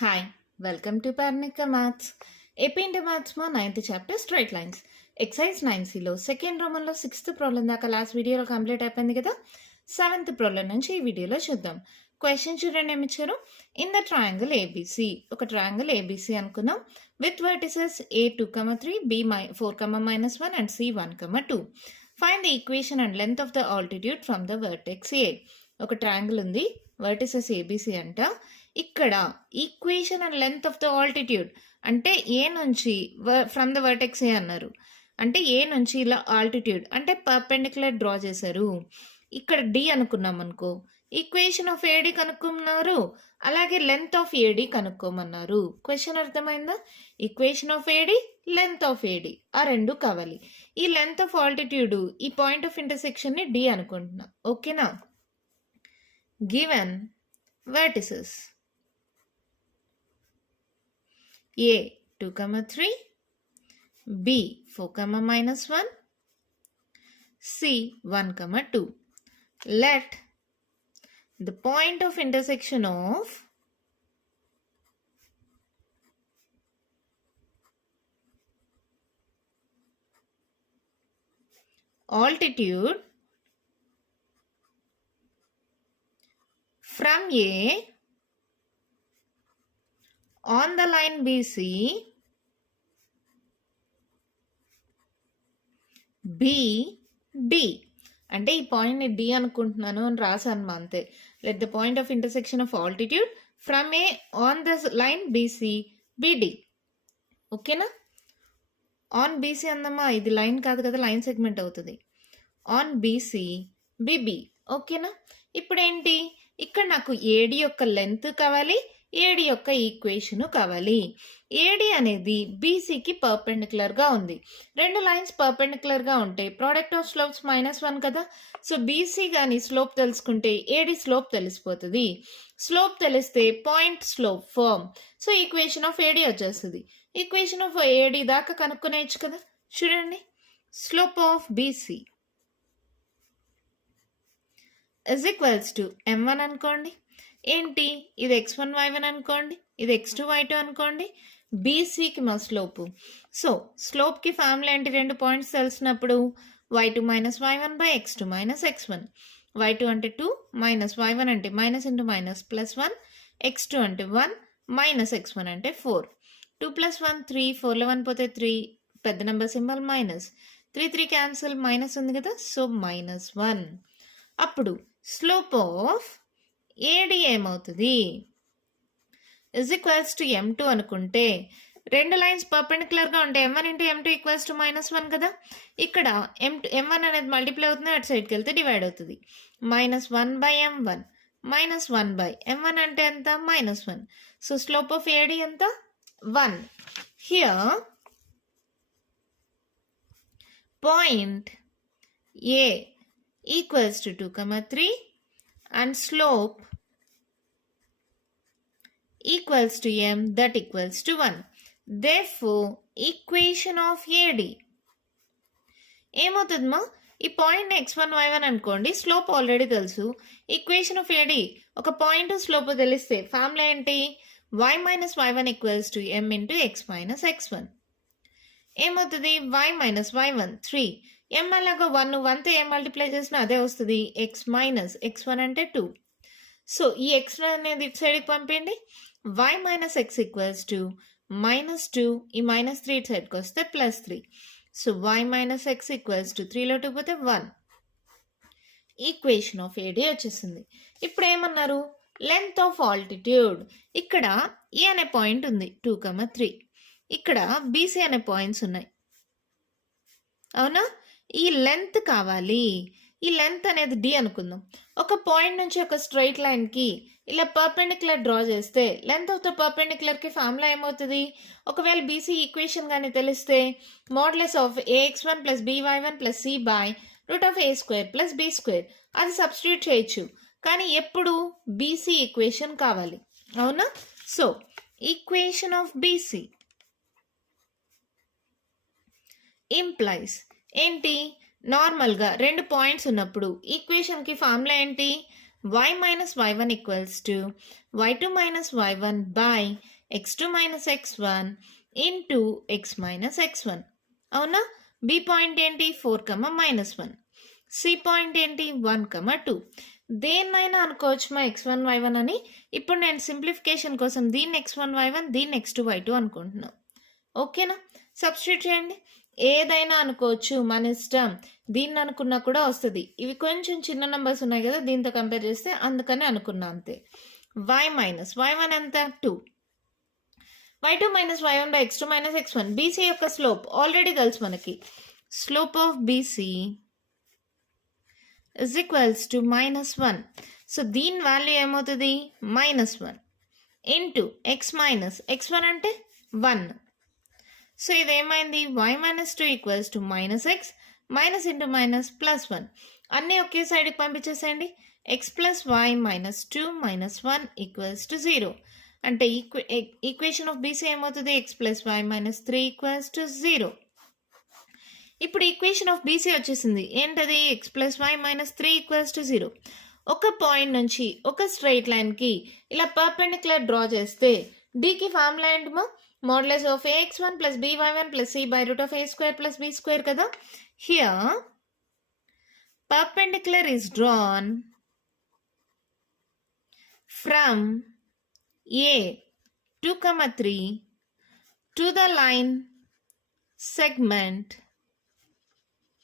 Hi, welcome to Parnika Maths. AP into Maths మా 9th chapter straight lines exercise 9Cలో second రోమన్లో 6th problem దాకా last వీడియోలో complete అయిపోయింది కదా. 7th ప్రాబ్లం నుంచి ఈ వీడియోలో చూద్దాం. క్వశ్చన్ చూడండి ఏమి ఇచ్చారు. ఇన్ ద ట్రయాంగిల్ ఏబిసి, ఒక ట్రయాంగిల్ ఏబిసి అనుకుందాం, with vertices A2,3, B4,-1 and C1,2. Find the equation and length of the altitude from the vertex A. ఒక ట్రయాంగిల్ ఉంది, వర్టిసెస్ ఏబిసి అంట. ఇక్కడ equation and length of the altitude అంటే A నుంచి from the vertex ఏ అన్నారు, అంటే A నుంచి ఇలా ఆల్టిట్యూడ్ అంటే పర్పెండిక్యులర్ డ్రా చేశారు. ఇక్కడ డి అనుకున్నాం అనుకో, ఈక్వేషన్ ఆఫ్ ఏడి కనుక్కున్నారు, అలాగే లెంత్ ఆఫ్ ఏడి కనుక్కోమన్నారు. క్వశ్చన్ అర్థమైందా? Equation of AD, length of AD, ఆ రెండు కావాలి. ఈ లెంత్ ఆఫ్ ఆల్టిట్యూడ్, ఈ పాయింట్ ఆఫ్ ఇంటర్సెక్షన్ ని డి అనుకుంటున్నా. ఓకేనా? Given vertices A 2,3, B 4,-1, C 1,2. Let the point of intersection of altitude from A on the line BC be D. అంటే ఈ పాయింట్ ని డి అనుకుంటున్నాను అని రాసాను అంతే. Let the point of intersection of altitude from A on the line B C B D. ఓకేనా? On B C అందమ్మా, ఇది లైన్ కాదు కదా, లైన్ సెగ్మెంట్ అవుతుంది. On B C B D. ఓకేనా? ఇప్పుడు ఏంటి, ఇక్కడ నాకు ఏడి యొక్క లెంత్ కావాలి, ఏడి యొక్క ఈక్వేషన్ కావాలి. ఏడి అనేది బీసీకి పర్పెండిక్యులర్గా ఉంది. రెండు లైన్స్ పర్పెండిక్యులర్గా ఉంటే ప్రోడక్ట్ ఆఫ్ స్లోప్స్ -1 కదా. సో బీసీ కానీ స్లోప్ తెలుసుకుంటే ఏడి స్లోప్ తెలిసిపోతుంది. స్లోప్ తెలిస్తే point slope form. So equation of AD వచ్చేస్తుంది. ఈక్వేషన్ ఆఫ్ ఏడి దాకా కనుక్కునేయచ్చు కదా. చూడండి, slope of BC is equals to m1 అనుకోండి. ఏంటి, ఇది x1 y1 అనుకోండి, ఇది x2 y2 అనుకోండి. బీసీకి మా స్లోపు. సో స్లోప్కి ఫార్ములా ఏంటి, రెండు పాయింట్స్ తెలిసినప్పుడు y2 - y1 by x2 - x1. y2 అంటే 2, y1 అంటే మైనస్ ఇంటూ మైనస్ +1, x2 అంటే 1, x1 అంటే 4. 2 + 1 3, 4లో 1 పోతే 3, పెద్ద number symbol minus, 3 cancel, minus ఉంది కదా, సో -1. అప్పుడు స్లోప్ ఆఫ్ ఏడి ఏమవుతుంది, ఇజ్ ఈక్వల్స్ టు m2 అనుకుంటే, రెండు లైన్స్ పర్పెండిక్యులర్గా ఉంటే m1 × m2 = -1 కదా. ఇక్కడ m1 అనేది మల్టిప్లై అవుతుంది, అటు సైడ్కి వెళ్తే డివైడ్ అవుతుంది. -1/m1 -1/m1 అంటే ఎంత, -1. సో స్లోప్ ఆఫ్ ఏడి ఎంత, 1. Here point A equals to 2,3 and slope equals to m that equals to 1. Therefore, equation of AD ఏమవుతుందమ్మా, ఈ పాయింట్ x1 y1 అనుకోండి, స్లోప్ ఆల్రెడీ తెలుసు. ఈక్వేషన్ ఆఫ్ ఏడి, ఒక point slope తెలిస్తే formula ఏంటి, y - y1 = m × x - x1. ఏమవుతుంది, y - y1 3, m అలాగా 1తో ఏం multiply చేసినా అదే వస్తుంది, x - x1 అంటే 2. సో ఈ x అనేది ఇటు సైడ్కి పంపండి. y - x = -2, ఈ -3 ఇటు సైడ్కి వస్తే +3. సో y - x = 3లో 2 పోతే 1. ఈక్వేషన్ ఆఫ్ ఏడి వచ్చేసింది. ఇప్పుడు ఏమన్నారు, లెంత్ ఆఫ్ ఆల్టిట్యూడ్. ఇక్కడ ఏ అనే పాయింట్ ఉంది 2,3, ఇక్కడ బీసీ అనే పాయింట్స్ ఉన్నాయి, అవునా. ఈ లెంత్ కావాలి. ఈ లెంత్ అనేది డి అనుకుందాం. ఒక పాయింట్ నుంచి ఒక స్ట్రైట్ లైన్కి ఇలా పర్పెండిక్యులర్ డ్రా చేస్తే లెంత్ ఆఫ్ ద పర్పెండిక్యులర్కి ఫార్ములా ఏమవుతుంది, ఒకవేళ బీసీ ఈక్వేషన్ కానీ తెలిస్తే modulus of ax1 + by1 + c/√a² + b², అది సబ్స్టిట్యూట్ చేయొచ్చు. కానీ ఎప్పుడు బీసీ ఈక్వేషన్ కావాలి, అవునా. So equation of BC implies ఏంటి, నార్మల్గా రెండు పాయింట్స్ ఉన్నప్పుడు ఈక్వేషన్కి ఫార్ములా ఏంటి, y minus y1 equals to y2 minus y1 by x2 minus x1 into x minus x1. అవునా? b పాయింట్ ఏంటి 4, -1. c పాయింట్ ఏంటి 1, 2. దేన్నైనా అనుకోవచ్చు మా x1 y1 అని. ఇప్పుడు నేను సింప్లిఫికేషన్ కోసం దీన్ని x1 y1 దీన్ని x2 y2 అనుకుంటున్నాను. ఓకేనా? సబ్స్టిట్యూట్ చేయండి. ఏదైనా అనుకోవచ్చు, మన ఇష్టం. దీన్ని అనుకున్నా కూడా వస్తుంది. ఇవి కొంచెం చిన్న నెంబర్స్ ఉన్నాయి కదా, దీంతో కంపేర్ చేస్తే అందుకని అనుకున్నా అంతే. y మైనస్ y1 ఎంత 2, y2 minus y1 by x2 minus x1. bc యొక్క స్లోప్ ఆల్రెడీ తెలుసు మనకి. Slope of bc is equals to -1. So దీని వాల్యూ ఏమవుతుంది -1 ఇంటూ x మైనస్ x1 అంటే 1. సో ఇదేమైంది y minus 2 equals to -x minus into minus +1. అన్నీ ఒకే సైడ్కి పంపించేసేయండి. x plus y minus 2 minus 1 equals to 0. అంటే ఈక్వేషన్ ఆఫ్ బీసీ ఏమవుతుంది x plus y minus 3 equals to 0. ఇప్పుడు ఈక్వేషన్ ఆఫ్ బీసీ వచ్చేసింది. ఏంటది? x plus y minus 3 equals to 0. ఒక పాయింట్ నుంచి ఒక స్ట్రైట్ లైన్కి ఇలా పర్పెండిక్యులర్ డ్రా చేస్తే డీకి ఫార్ములా ఏంటమో modulus of ax1 plus by1 plus c by root of a square plus b square కదా. Here perpendicular is drawn from a 2, 3 to the line segment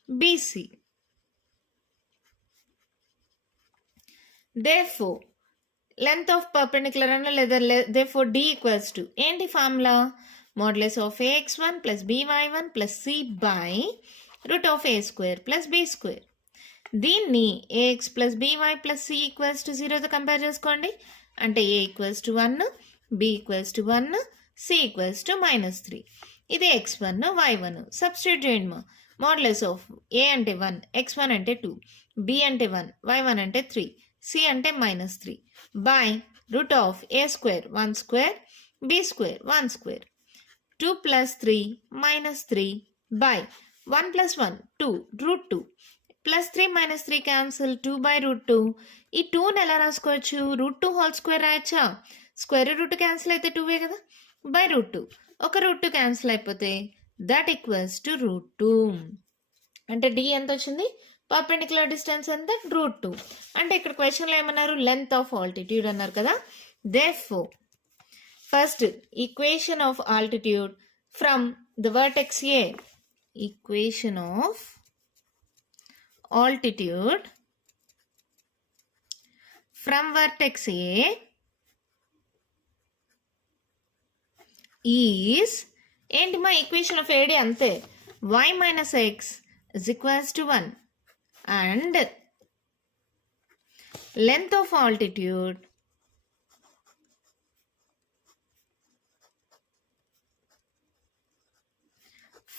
BC. Therefore, length of perpendicular therefore d equals to ఏంటి formula? Modulus of ax1 plus by1 plus c by root of a square plus b square. దీన్ని ax plus by plus c equals to 0తో compare చేసుకోండి. అంటే a equals to 1, b equals to 1, c equals to -3. ఇది x1 y1. Substitute చేయండి మా. Modulus of a అంటే 1, x1 అంటే 2, b అంటే 1, y1 అంటే 3, c అంటే -3 by root of a square 1 square b square 1 square 2 plus 3 -3 by 1 plus 1 2 root 2 plus 3 -3 cancel 2 by root 2. ఈ 2ని ఎలా రాసుకోవచ్చు? రూట్ 2 హోల్ స్క్వేర్ రాయచ్చా? స్క్వేర్ రూట్ క్యాన్సిల్ అయితే 2వే కదా, బై రూట్ 2. ఒక రూట్ 2 క్యాన్సిల్ అయిపోతే దట్ ఈక్వల్స్ టు రూట్ 2. అంటే డి ఎంత వచ్చింది? పర్పెండిక్యులర్ డిస్టెన్స్ ఎంత? రూట్ 2. అంటే ఇక్కడ క్వశ్చన్లో ఏమన్నారు? లెంత్ ఆఫ్ ఆల్టిట్యూడ్ అన్నారు కదా. Therefore first equation of altitude from the vertex A, equation of altitude from vertex A is ఏంటి మా ఈక్వేషన్ ఆఫ్ AD అంతే. y minus x is equals to 1 and length of altitude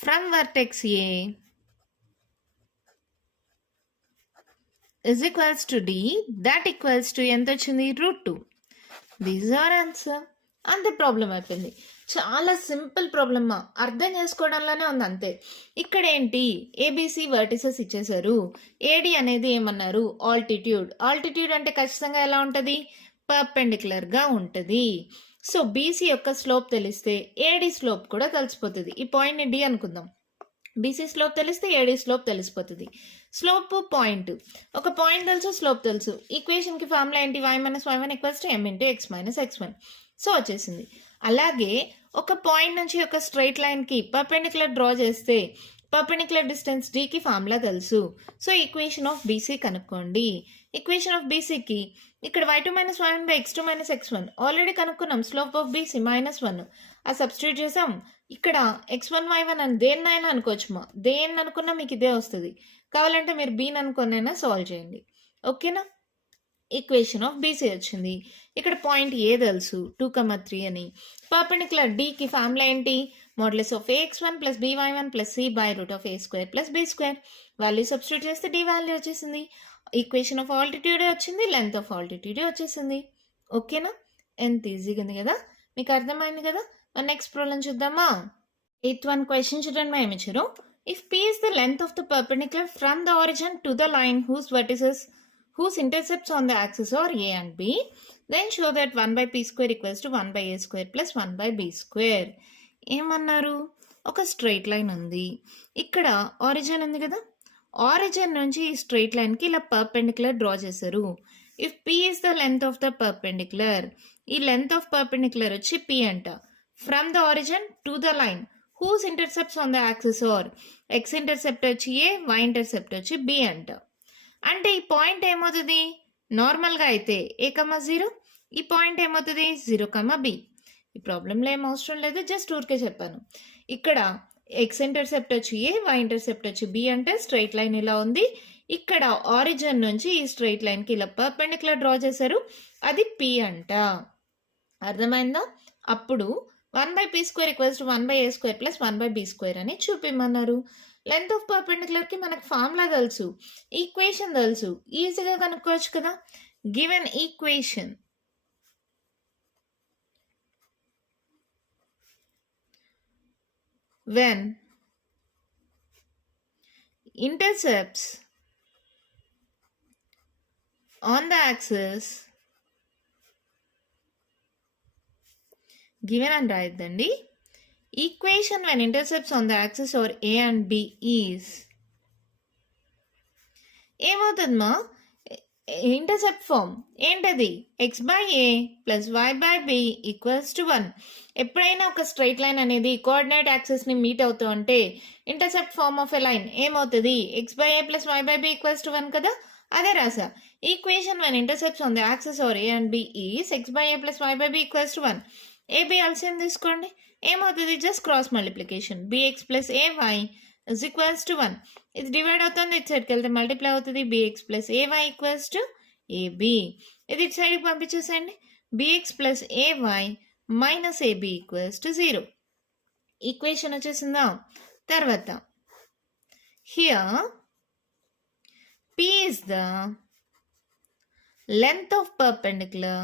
from vertex A is equals to d, that equals to ఎంత వచ్చింది? Root 2. This are answer. అంతే problem అయిపోయింది. చాలా simple problem, అర్థం చేసుకోవడంలోనే ఉంది అంతే. ఇక్కడ ఏంటి? ఏబిసి వర్టిసెస్ ఇచ్చేసారు. ఏడి అనేది ఏమన్నారు? ఆల్టిట్యూడ్. ఆల్టిట్యూడ్ అంటే ఖచ్చితంగా ఎలా ఉంటుంది? పర్పెండిక్యులర్గా ఉంటుంది. సో బీసీ యొక్క స్లోప్ తెలిస్తే ఏడి స్లోప్ కూడా తెలిసిపోతుంది. ఈ పాయింట్ని డి అనుకుందాం. బీసీ స్లోప్ తెలిస్తే ఏడీ స్లోప్ తెలిసిపోతుంది. స్లోప్ పాయింట్, ఒక పాయింట్ తెలుసు, స్లోప్ తెలుసు. ఈక్వేషన్కి ఫార్ములా ఏంటి? y minus y1 equals to m into x minus x1. So వచ్చేసింది. అలాగే ఒక పాయింట్ నుంచి ఒక స్ట్రైట్ లైన్కి పర్పెండిక్యులర్ డ్రా చేస్తే పర్పెండిక్యులర్ డిస్టెన్స్ డీకి ఫార్ములా తెలుసు. సో ఈక్వేషన్ ఆఫ్ బీసీ కనుక్కోండి. ఈక్వేషన్ ఆఫ్ బీసీకి ఇక్కడ y2 minus y1 by x2 minus x1 already కనుక్కున్నాం. స్లోప్ ఆఫ్ బీసీ -1 ఆ సబ్స్టిట్యూట్ చేసాం. ఇక్కడ x1 y1 అని దేన్నైనా అనుకోవచ్చు మా. దేన్ని అనుకున్నా మీకు ఇదే వస్తుంది. కావాలంటే మీరు బీని అనుకున్నైనా సాల్వ్ చేయండి. ఓకేనా? ఈక్వేషన్ ఆఫ్ బీసీ వచ్చింది. ఇక్కడ పాయింట్ ఏ తెలుసు 2, 3 అని. పర్పెండిక్యులర్ డీకి ఫార్ములా ఏంటి? Modulus of ax1 plus by1 plus c by root of a square plus b square. Value substitute చేస్తే డి వాల్యూ వచ్చేసింది. ఈక్వేషన్ ఆఫ్ ఆల్టిట్యూడే వచ్చింది, లెంత్ ఆఫ్ ఆల్టిట్యూడే వచ్చేసింది. ఓకేనా? ఎంత ఈజీగా ఉంది కదా, మీకు అర్థమైంది కదా. నెక్స్ట్ ప్రాబ్లం చూద్దామా. 8th one క్వశ్చన్ చూడండి. మా ఏమి ఇచ్చారు? If p is the length of the perpendicular from the origin to the line whose vertices whose intercepts on the axis are a and b, then show that 1 by p square equals to 1 by a square plus 1 by b square. ఏమన్నారు, ఒక straight line ఉంది, ఇక్కడ origin ఉంది కదా, origin నుంచి ఈ straight లైన్కి ఇలా పర్పెండిక్యులర్ డ్రా చేశారు. If p is the length of the perpendicular, ఈ లెంత్ ఆఫ్ పర్పెండిక్యులర్ వచ్చి p అంట. From the origin to the line whose intercepts on the axis are, x intercept వచ్చి a, y ఇంటర్సెప్ట్ వచ్చి b అంట. అంటే ఈ point ఏమవుతుంది, నార్మల్గా అయితే a, 0, ఈ పాయింట్ ఏమవుతుంది 0, b. ఈ ప్రాబ్లంలో ఏం అవసరం లేదు, జస్ట్ ఊరికే చెప్పాను. ఇక్కడ ఎక్స్ ఇంటర్సెప్ట్ వచ్చి ఏ, వై ఇంటర్సెప్ట్ వచ్చి బి అంటే స్ట్రైట్ లైన్ ఇలా ఉంది. ఇక్కడ ఆరిజిన్ నుంచి ఈ స్ట్రైట్ లైన్కి ఇలా పర్పెండిక్యులర్ డ్రా చేశారు, అది పి అంట. అర్థమైందా? అప్పుడు 1 by p square equals to 1 by a square plus 1 by b square అని చూపిమన్నారు. లెంత్ ఆఫ్ పర్పెండిక్యులర్కి మనకు ఫార్ములా తెలుసు, ఈక్వేషన్ తెలుసు, ఈజీగా కనుక్కోవచ్చు కదా. Given equation when intercepts on the axis given and రాయద్దండి. Equation when intercepts on the axis or a and b is ఏమవుతుందమ్మా, intercept form ఏంటది, x by a plus y by b equals to 1. ఎప్పుడైనా ఒక straight line అనేది coordinate యాక్సిస్ని meet అవుతూ ఉంటే intercept form of a line ఏమవుతుంది, x by a plus y by b equals to 1 కదా, అదే రాసా. Equation when intercepts on the axis or a and b is x by a plus y by b equals to 1. ab LCM తీసుకోండి, ఏమవుతుంది, just cross multiplication, bx plus ay is equals to 1. ఇది divide అవుతుంది, ఇటు సైడ్కి వెళ్తే multiply అవుతుంది, bx plus ay equals to ab. ఇది ఇటు సైడ్కి పంపించేసేయండి, bx plus ay minus ab equals to 0. Equation వచ్చేసిందా. తర్వాత here p is the length of perpendicular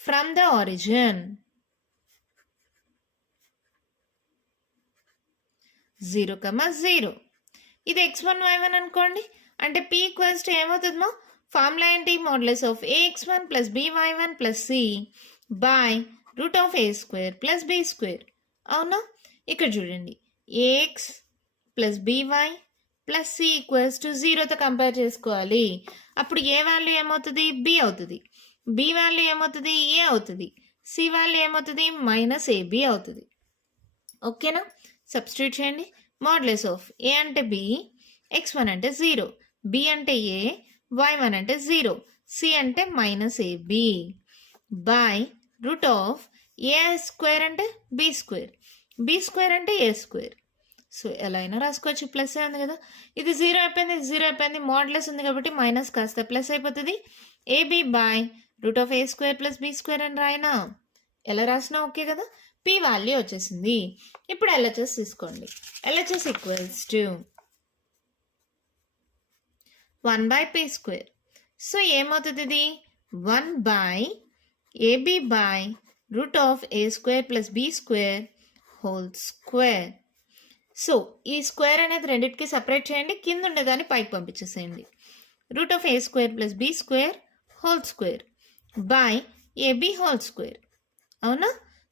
from the origin 0, 0. ఇది x1 y1 అనుకోండి, అంటే p ఈక్వల్స్ టు ఏమవుతుందో ఫార్ములా ఏంటి, modulus of ax1 plus by1 plus c by root of a square plus b square. అవునా, ఇక్కడ చూడండి ax plus by plus c equals to 0తో compare చేసుకోవాలి. అప్పుడు ఏ వాల్యూ ఏమవుతుంది, b అవుతుంది, b వాల్యూ ఏమవుతుంది, a అవుతుంది, c వాల్యూ ఏమవుతుంది, మైనస్ ab అవుతుంది. ఓకేనా, సబ్స్టిట్యూట్ చేయండి. మోడ్యులస్ ఆఫ్ a అంటే b, x1 అంటే 0, b అంటే a, y1 అంటే 0, c అంటే minus ab by root of a square అంటే b స్క్వేర్, b స్క్వేర్ అంటే a స్క్వేర్. సో ఎలా అయినా రాసుకోవచ్చు, ప్లస్ ఉంది కదా, ఇది 0 అయిపోయింది, ఇది 0 అయిపోయింది, మోడ్యులస్ ఉంది కాబట్టి మైనస్ కాస్త ప్లస్ అయిపోతుంది, ab by root of a square plus b square అని రాయనా. ఎలా రాసినా ఓకే కదా. p వాల్యూ వచ్చేసింది. ఇప్పుడు LHS తీసుకోండి, LHS equals to 1 by p square. So ఏమవుతుంది, ఇది 1 by ab by root of a square plus b square whole square. So ఈ స్క్వేర్ అనేది రెండింటికి సపరేట్ చేయండి, కింద ఉండేదాన్ని పైకి పంపించేసేయండి. Root of a square plus b square whole square by ab whole square. అవునా,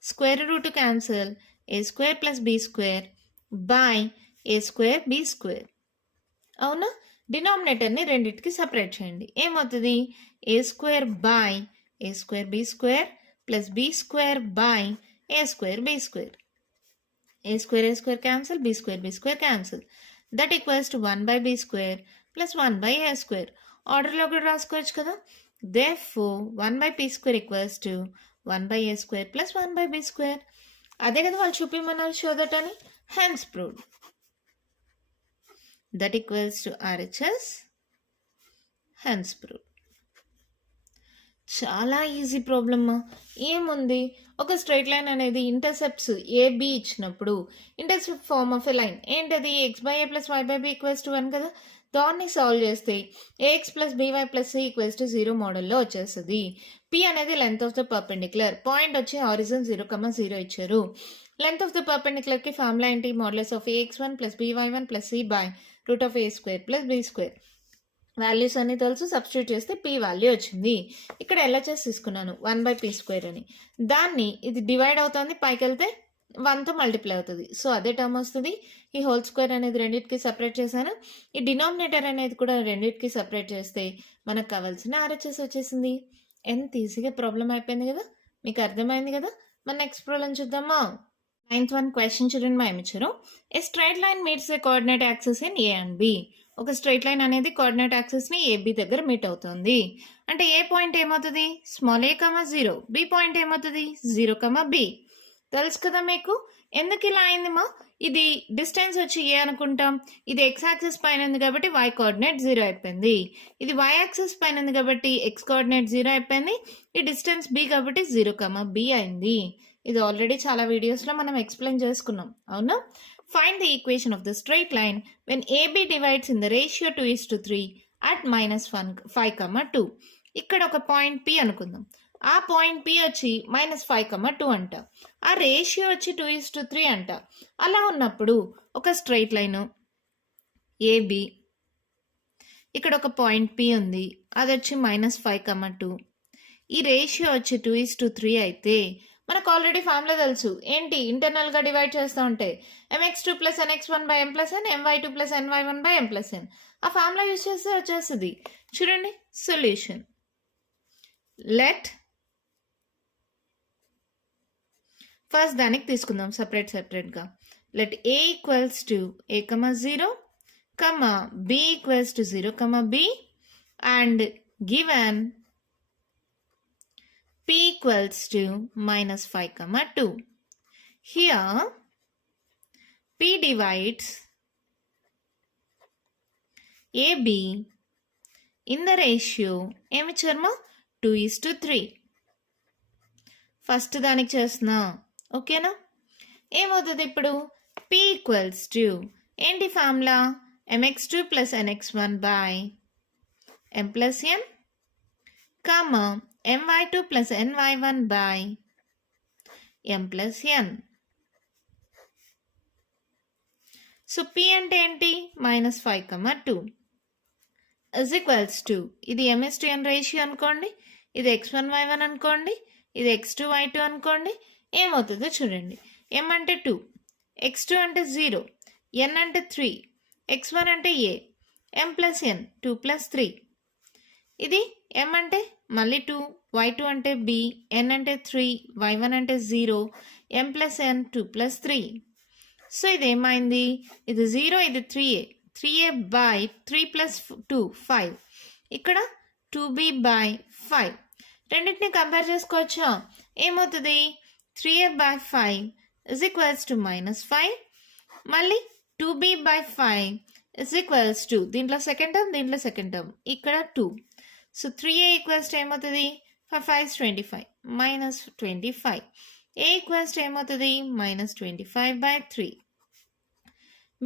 square root cancel, a square plus b square by a square b square. అవునా, డినామినేటర్ని రెండింటికి సపరేట్ చేయండి, ఏమవుతుంది, a square by a square b square plus b square by a square b square. a square cancel, b square cancel, that equals to 1 by b square plus 1 by a square. ఆర్డర్లో కూడా రాసుకోవచ్చు కదా. Therefore 1 by p square equals to 1 by a square plus 1 by b square. అదే కదా వాళ్ళు చూపిమన్నారు, show that అని. Hence proved. That equals to RHS. Hence proved. చాలా easy problem. ఏముంది, ఒక స్ట్రైట్ లైన్ అనేది ఇంటర్సెప్ట్స్ AB ఇచ్చినప్పుడు intercept form of a line ఏంటది, x by a plus y by b equals to 1 కదా. దాన్ని సాల్వ్ చేస్తే ax plus by plus c equals to 0 మోడల్లో వచ్చేస్తుంది. p అనేది length of the perpendicular, point వచ్చి హారిజన్ 0, 0 ఇచ్చారు. లెంత్ ఆఫ్ ద పర్పెండిక్యులర్కి ఫార్ములా ఏంటి, modulus of ax1 plus by1 plus c by root of a square plus be square. Values అన్ని తెలుసు, substitute చేస్తే పీ వాల్యూ వచ్చింది. ఇక్కడ ఎల్హెచ్ఎస్ తీసుకున్నాను 1/p స్క్వేర్ అని. దాన్ని ఇది డివైడ్ అవుతుంది, పైకి వెళ్తే 1తో మల్టిప్లై అవుతుంది. సో అదే టర్మ్ వస్తుంది. ఈ హోల్ స్క్వేర్ అనేది రెండింటికి సపరేట్ చేశాను. ఈ డినామినేటర్ అనేది కూడా రెండింటికి సపరేట్ చేస్తే మనకు కావాల్సిన ఆర్హెచ్ఎస్ వచ్చేసింది. ఎంత ఈజీగా ప్రాబ్లం అయిపోయింది కదా, మీకు అర్థమైంది కదా. మన నెక్స్ట్ ప్రాబ్లం చూద్దామా. 9th one క్వశ్చన్ చూడండి. మా ఇచ్చారు a straight line meets a coordinate axis in A and B. ఒక స్ట్రైట్ లైన్ అనేది కోఆర్డినేట్ యాక్సిస్ ని ఏబి దగ్గర మీట్ అవుతుంది. అంటే ఏ పాయింట్ ఏమవుతుంది, small A comma 0, B point ఏమవుతుంది 0, బి. తెలుసు కదా మీకు. ఎందుకు ఇలా అయింది మా, ఇది డిస్టెన్స్ వచ్చి ఏ అనుకుంటాం, ఇది ఎక్స్ యాక్సిస్ పైన ఉంది కాబట్టి వై కోఆర్డినేట్ 0 అయిపోయింది, ఇది వై యాక్సిస్ పైన ఉంది కాబట్టి ఎక్స్ కోఆర్డినేట్ 0 అయిపోయింది, ఈ డిస్టెన్స్ బి కాబట్టి 0, బి అయింది. ఇది ఆల్రెడీ చాలా వీడియోస్లో మనం ఎక్స్ప్లెయిన్ చేసుకున్నాం, అవునా. Find the equation of the straight line when AB divides in the ratio 2:3 at -5, 2. ఇక్కడ ఒక పాయింట్ పి అనుకుందాం. ఆ పాయింట్ పి వచ్చి -5, 2 అంట. ఆ రేషియో వచ్చి 2:3 అంట. అలా ఉన్నప్పుడు ఒక స్ట్రైట్ లైన్ ఏబి, ఇక్కడ ఒక పాయింట్ పి ఉంది, అది వచ్చి -5, 2. ఈ రేషియో వచ్చి 2:3 అయితే మనకు ఆల్రెడీ ఫార్ములా తెలుసు. ఏంటి, ఇంటర్నల్గా డివైడ్ చేస్తూ ఉంటే mx2 + nx1 / m + n, my2 + ny1 / m + n. ఆ ఫార్ములా యూజ్ చేస్తే వచ్చేస్తుంది. చూడండి సొల్యూషన్. లెట్ ఫస్ట్ దానికి తీసుకుందాం సెపరేట్గా. Let a = a, 0, b = 0, b and given p = -5, 2. Here p divides AB in the ratio ఏమి ఇచ్చారమ్మా 2:3. ఫస్ట్ దానికి చేస్తున్నా, ఓకేనా. ఏమవుతుంది ఇప్పుడు, p = ఏంటి formula, mx2 + nx1 / m + n, my2 + ny1 / m + n. So p అంటే ఏంటి, -5, 2 = ఇది m:n రేషియో అనుకోండి, ఇది x1 y1 అనుకోండి, ఇది x2 y2 అనుకోండి. ఏమవుతుందో చూడండి. m అంటే 2, x2 అంటే 0, n అంటే 3, x1 అంటే a, m + n 2 + 3. ఇది m అంటే మళ్ళీ 2, y2 అంటే b, n అంటే 3, y1 అంటే 0, m + n 2 + 3. సో ఇది ఏమైంది, ఇది 0, ఇది 3a, 3a/3 + 2 5, ఇక్కడ 2b/5. రెండింటిని కంపేర్ చేసుకోవచ్చా. ఏమవుతుంది, 3a/5 = -5, మళ్ళీ 2b/5 దీంట్లో సెకండ్ టర్మ్ ఇక్కడ 2. సో 3a = ఏమవుతుంది, 5 × 25 -25. a = ఏమవుతుంది, -25/3.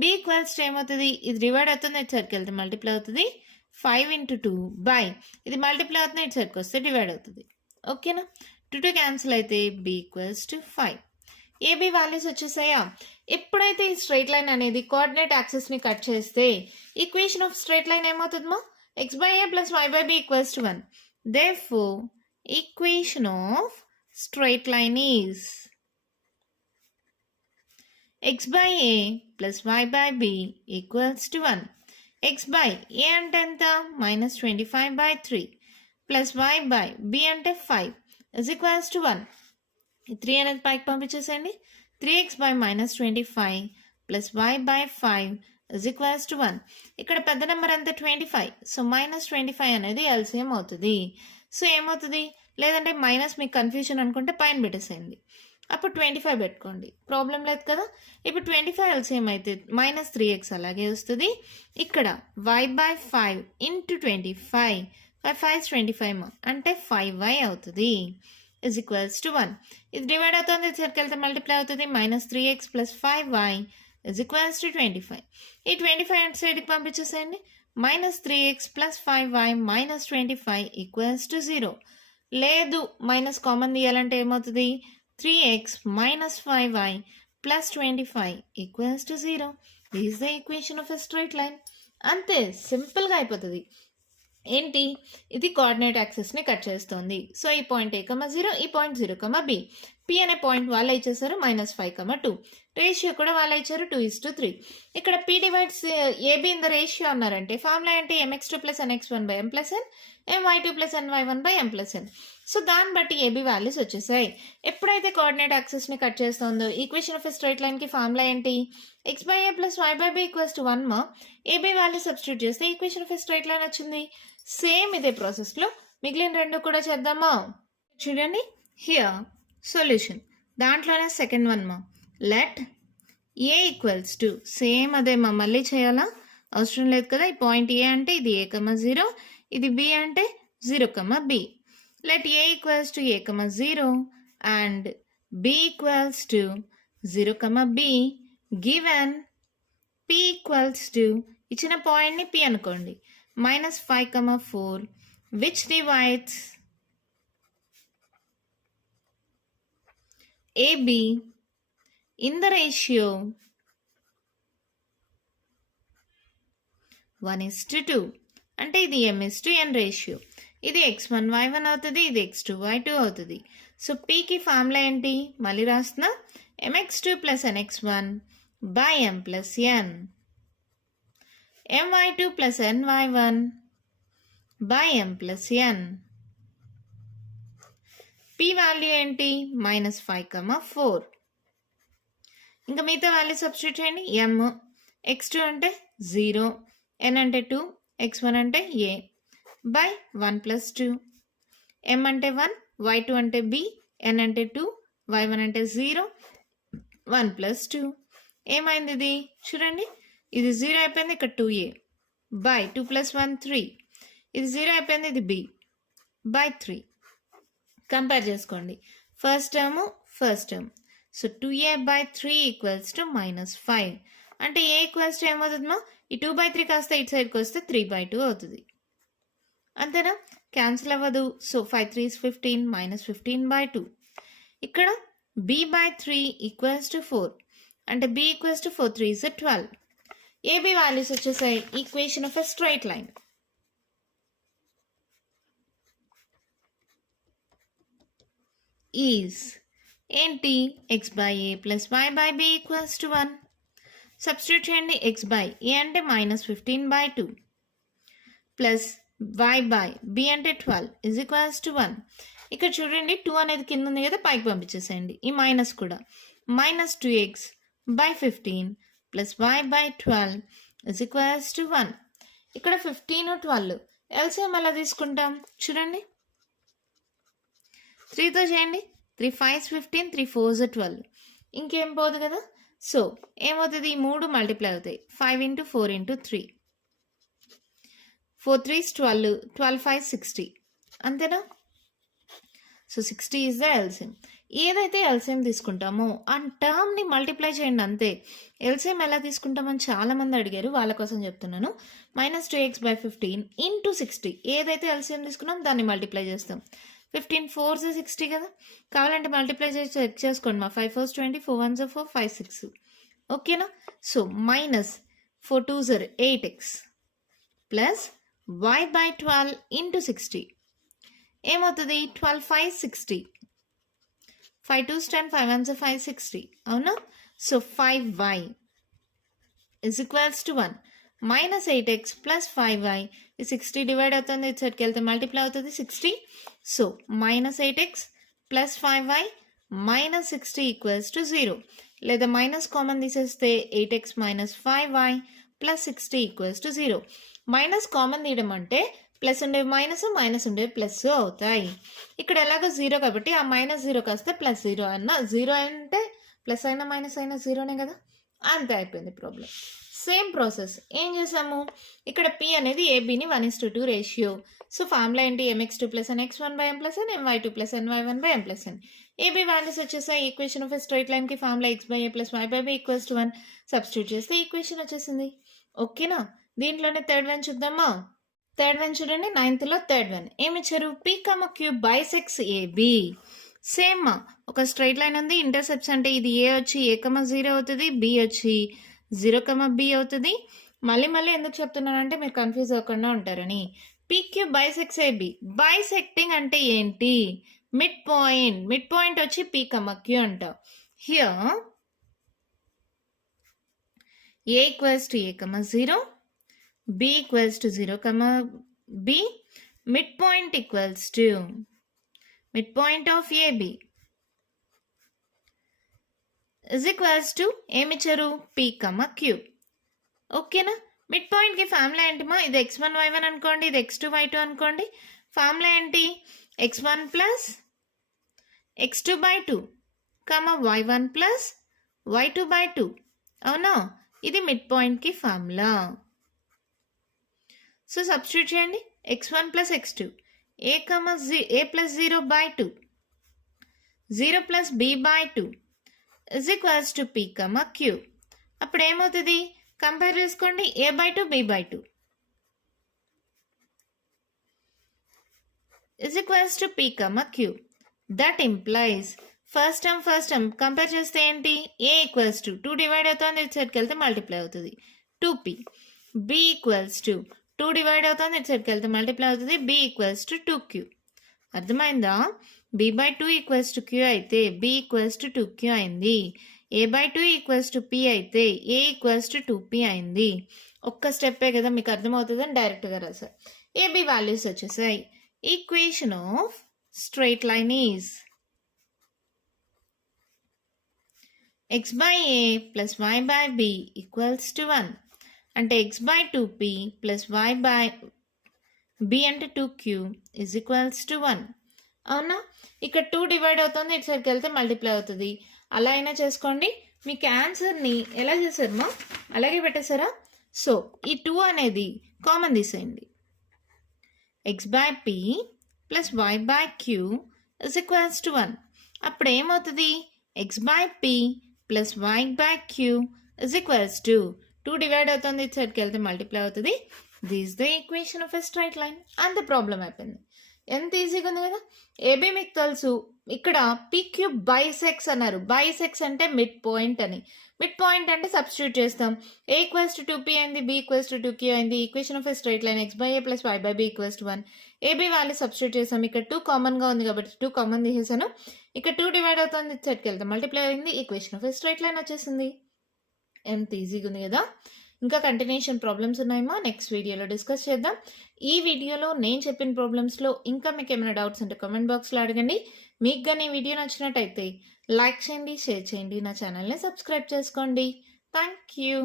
b = ఏమవుతుంది, ఇది డివైడ్ అవుతుంది, ఇటు సైడ్కి వెళ్తే మల్టిప్లై అవుతుంది, 5 × 2 ఇది మల్టిప్లై అవుతుంది, ఇటు సైడ్కి వస్తే డివైడ్ అవుతుంది, ఓకేనా. 2 క్యాన్సిల్ అయితే b = 5. ఏబి వాల్యూస్ వచ్చేసాయా. ఎప్పుడైతే ఈ స్ట్రైట్ లైన్ అనేది కోఆర్డినేట్ యాక్సిస్ని కట్ చేస్తే ఈక్వేషన్ ఆఫ్ స్ట్రైట్ లైన్ ఏమవుతుందమ్మా, x/a + y/b = 1. Therefore, equation of straight line is x/a + y/b = 1. x/a అంటే ఎంత, -25/3 + y/b అంటే 5 = 1. 3 అనేది పైకి పంపించేసేయండి. 3x / -25 + y/5 = 1. ఇక్కడ పెద్ద నెంబర్ ఎంత, 25. సో -25 అనేది ఎల్సిఎం అవుతుంది. సో ఏమవుతుంది, లేదంటే మైనస్ మీకు కన్ఫ్యూజన్ అనుకుంటే పైన పెట్టేసేయండి, అప్పుడు 25 పెట్టుకోండి, ప్రాబ్లం లేదు కదా. ఇప్పుడు 25 ఎల్సిఎం అయితే -3x అలాగే వస్తుంది. ఇక్కడ y/5 × 25, 5 × 25 అంటే 5y అవుతుంది = 1. ఇది డివైడ్ అవుతుంది, సర్కిల్ వెళ్తే మల్టిప్లై అవుతుంది, -3x + 5y = 25. ఈ 25 అటు సైడ్కి పంపించేసేయండి. -3x + 5y - 25 = 0. లేదు మైనస్ కామన్ తీయాలంటే ఏమవుతుంది, 3x - 5y + 25 = 0. This is the equation of a straight line. అంతే, సింపుల్గా అయిపోతుంది. ఏంటి, ఇది కోఆర్డినేట్ యాక్సెస్ని కట్ చేస్తుంది. సో ఈ పాయింట్ A,0, ఈ పాయింట్ 0,B. P అనే పాయింట్ వాళ్ళు ఇచ్చేసారు -5,2. రేషియో కూడా వాళ్ళు ఇచ్చారు 2:3. ఇక్కడ P divides AB in the ratio అన్నారంటే ఫార్ములా ఏంటి, mx2 + nx1/m + n, my2 + ny1/m + n. So దాన్ని బట్టి AB వాల్యూస్ వచ్చేసాయి. ఎప్పుడైతే కోఆర్డినేట్ యాక్సెస్ని కట్ చేస్తుందో ఈక్వేషన్ ఆఫ్ ఎ స్ట్రైట్ లైన్కి ఫార్ములా ఏంటి, x/a + y/b = 1 మా AB వాల్యూ సబ్స్టిట్యూట్ చేస్తే equation of a straight line వచ్చింది. సేమ్ ఇదే ప్రాసెస్లో మిగిలిన రెండు కూడా చేద్దామా. చూడండి, హియర్ సొల్యూషన్, దాంట్లోనే సెకండ్ వన్ మా, లెట్ A = సేమ్ అదే మా, మళ్ళీ చేయాలా అవసరం లేదు కదా. ఈ పాయింట్ A అంటే ఇది A,0, ఇది B అంటే 0,B. Let A = A,0 and B = 0,B given P = ఇచ్చిన పాయింట్ని P అనుకోండి -5,4 which divides AB in the ratio 1:2. అంటే ఇది m:n రేషియో. ఇది x1 y1 అవుతుంది, ఇది x2 y2 అవుతుంది. సో Pకి ఫార్ములా ఏంటి, మళ్ళీ రాస్తున్నా, mx2 + nx1/m + n, my2 + ny1/m + n. P value ఏంటి, -5,4. ఇంకా మిగతా వాల్యూ సబ్స్టిట్యూట్ చేయండి. m, x2 అంటే 0, n అంటే 2, x1 అంటే a బై 1 + 2, m అంటే 1, y2 అంటే b, n అంటే 2, y1 అంటే 0, 1 + 2. ఏమైంది ఇది చూడండి, ఇది 0 అయిపోయింది, ఇక్కడ 2a బై 2 + 1 3, ఇది 0 అయిపోయింది, ఇది b బై 3. కంపేర్ చేసుకోండి, ఫస్ట్ టర్మ్. So 2a/3 = -5. అంటే a = ఏమవుతుందో, ఈ 2/3 కాస్త ఇటు సైడ్కి వస్తే 3/2 అవుతుంది. అంతేనా, క్యాన్సిల్ అవ్వదు. So 5 3 is 15, -15/2. ఇక్కడ b/3 = 4. అంటే b = 4 3 is 12. AB వాల్యూస్ వచ్చేసాయి. Equation of a straight line is ఏంటి, x/a + y/b = 1. సబ్స్టిట్యూట్ చేయండి, x/a అంటే -15/2 ప్లస్ y/b అంటే 12 = 1. ఇక్కడ చూడండి 2 అనేది కింద ఉంది కదా, పైకి పంపించేసేయండి. ఈ మైనస్ కూడా -2x/15 + y/12 = 1. ఇక్కడ 15 12 ఎల్సిఎం ఎలా తీసుకుంటాం చూడండి, 3తో చేయండి, 3 5 15, 3 4 12, ఇంకేం పోదు కదా. సో ఏమవుతుంది, ఈ 3 మల్టిప్లై అవుతాయి, 5 × 4 × 3, 4 3 is 12, 12 5 60, అంతేనా. So 60 is the LCM. ఏదైతే ఎల్సిఎం తీసుకుంటామో ఆ టర్మ్ని మల్టిప్లై చేయండి అంతే. ఎల్సిఎం ఎలా తీసుకుంటామని చాలామంది అడిగారు, వాళ్ళ కోసం చెప్తున్నాను. -2x/15 × 60, ఏదైతే ఎల్సిఎం తీసుకున్నాం దాన్ని మల్టిప్లై చేస్తాం. 15 4s 60 కదా, కావాలంటే మల్టిప్లై చేసి చెక్ చేసుకోండి మా. 5 4s 20, 4 1s 4, 5 6, ఓకేనా. So -4 2s 8x plus y/12 × 60 ఏమవుతుంది, 12 5 60, 5 2s 10, 5 1s 5 60, అవునా. So 5y = 1, -8x plus 5y, 60 divide అవుతుంది, ఇటు సైడ్కి వెళ్తే మల్టిప్లై అవుతుంది 60. సో -8x ప్లస్ 5y -60 = 0, లేదా మైనస్ కామన్ తీసేస్తే 8x - 5y plus 60 = 0. Minus common తీయడం అంటే ప్లస్ ఉండేవి మైనస్, మైనస్ ఉండేవి ప్లస్ అవుతాయి. ఇక్కడ ఎలాగో 0 కాబట్టి ఆ -0 కాస్త +0 అన్న, 0 అంటే ప్లస్ అయినా మైనస్ అయినా 0నే కదా, అంతే అయిపోయింది ప్రాబ్లం. సేమ్ ప్రాసెస్ ఏం చేసాము, ఇక్కడ P అనేది ABని 1:2 రేషియో. సో ఫార్ములా ఏంటి, mx2 + nx1/m + n, my2 + ny1/m + n. AB values వచ్చేసాయి. ఈక్వేషన్ ఆఫ్ ఎ స్ట్రైట్ లైన్కి ఫార్ములా x/a + y/b = 1. సబ్స్టిట్యూట్ చేస్తే ఈక్వేషన్ వచ్చేసింది. ఓకేనా, దీంట్లోనే థర్డ్ వన్ చూద్దామా. థర్డ్ వన్ చూడండి, 9thలో థర్డ్ వన్ ఏమిచ్చారు, P, Q bisects AB. Same ఒక స్ట్రైట్ లైన్ ఉంది, ఇంటర్సెప్ట్స్ అంటే ఇది A వచ్చి A, 0 అవుతుంది, B వచ్చి 0, B అవుతుంది. మళ్ళీ మళ్ళీ ఎందుకు చెప్తున్నానంటే మీరు కన్ఫ్యూజ్ అవ్వకుండా ఉంటారని. PQ bisects AB. బైసెక్టింగ్ అంటే ఏంటి? మిడ్ పాయింట్ వచ్చి పీ కమ క్యూ అంటాం. Here A equals to A comma 0, B equals to 0 comma B, mid point equals to mid point of A B is equals to ఏమిచ్చారు? P comma Q. ఓకేనా? Mid పాయింట్కి formula ఏంటిమా? ఇది x1 y1 అనుకోండి, ఇది x2 y2 అనుకోండి. Formula ఏంటి? x1 plus x2 by 2 comma y1 plus y2 by 2. అవునా? ఇది మిడ్ పాయింట్కి ఫార్ములా. సో సబ్స్టిట్యూట్ చేయండి. x1 plus x2 a plus 0 by 2 0 plus b by 2 is equals to p comma q. అప్పుడు ఏమవుతుంది? Compare చేసుకోండి. a by 2 b by 2 is equals to p comma q. That implies first term compare చేస్తే ఏంటి? a equals to 2 divide అవుతుంది, ఇటు సైడ్కి వెళ్తే multiply అవుతుంది 2p. b equals to 2 divide అవుతుంది, ఇటు సైడ్కి వెళ్తే మల్టిప్లై అవుతుంది b ఈక్వల్స్ టు 2q. అర్థమైందా? b by 2 equals to q అయితే b ఈక్వల్స్ టు 2q అయింది. a by 2 equals to p అయితే a ఈక్వల్స్ టు 2p అయింది. ఒక్క స్టెప్పే కదా, మీకు అర్థమవుతుందని డైరెక్ట్గా రాశారు. ab వాల్యూస్ వచ్చేసాయి. Equation of straight line is x by a plus y by b equals to 1. అంటే x by 2p plus y by b అంటే 2q ఈజ్ ఈక్వల్స్ టు 1. అవునా? ఇక్కడ 2 డివైడ్ అవుతుంది, ఇటు సైడ్కి వెళ్తే మల్టిప్లై అవుతుంది. అలా అయినా చేసుకోండి. మీకు ఆన్సర్ని ఎలా చేశారమ్మా? అలాగే పెట్టేశారా? సో ఈ 2 అనేది కామన్ తీసేయండి. x by p plus y by q is equals to 1. అప్పుడు ఏమవుతుంది? x by p plus y by q is equals to 2 divide అవుతుంది, ఇటు సైడ్కి వెళ్తే మల్టిప్లై అవుతుంది. This the equation of a straight line. అంత ప్రాబ్లం అయిపోయింది. ఎంత ఈజీగా ఉంది కదా. ఏబీ మీకు తెలుసు. ఇక్కడ పీక్యూ బైసెక్స్ అన్నారు. బైసెక్స్ అంటే మిడ్ పాయింట్ అని. మిడ్ పాయింట్ అంటే సబ్స్టిట్యూట్ చేస్తాం. ఏ ఈక్వల్స్ టు 2p అయింది, b ఈక్వల్స్ టు 2q అయింది. Equation of a straight line x by a plus y by b equals to 1. AB value substitute చేస్తాం. ఇక్కడ 2 కామన్గా ఉంది కాబట్టి 2 కామన్ తీసేసాను. ఇక్కడ 2 డివైడ్ అవుతుంది, సెట్కి వెళ్తాం మల్టిప్లై అయింది. Equation of a straight line వచ్చేసింది. ఎంత ఈజీగా ఉంది కదా. ఇంకా కంటిన్యూషన్ ప్రాబ్లమ్స్ ఉన్నాయమ్మా, నెక్స్ట్ వీడియోలో డిస్కస్ చేద్దాం. ఈ వీడియోలో నేను చెప్పిన ప్రాబ్లమ్స్లో ఇంకా మీకు ఏమైనా డౌట్స్ ఉంటే కామెంట్ బాక్స్లో అడగండి. మీకు కానీ వీడియో నచ్చినట్టయితే లైక్ చేయండి, షేర్ చేయండి, నా ఛానల్ని సబ్స్క్రైబ్ చేసుకోండి. Thank you.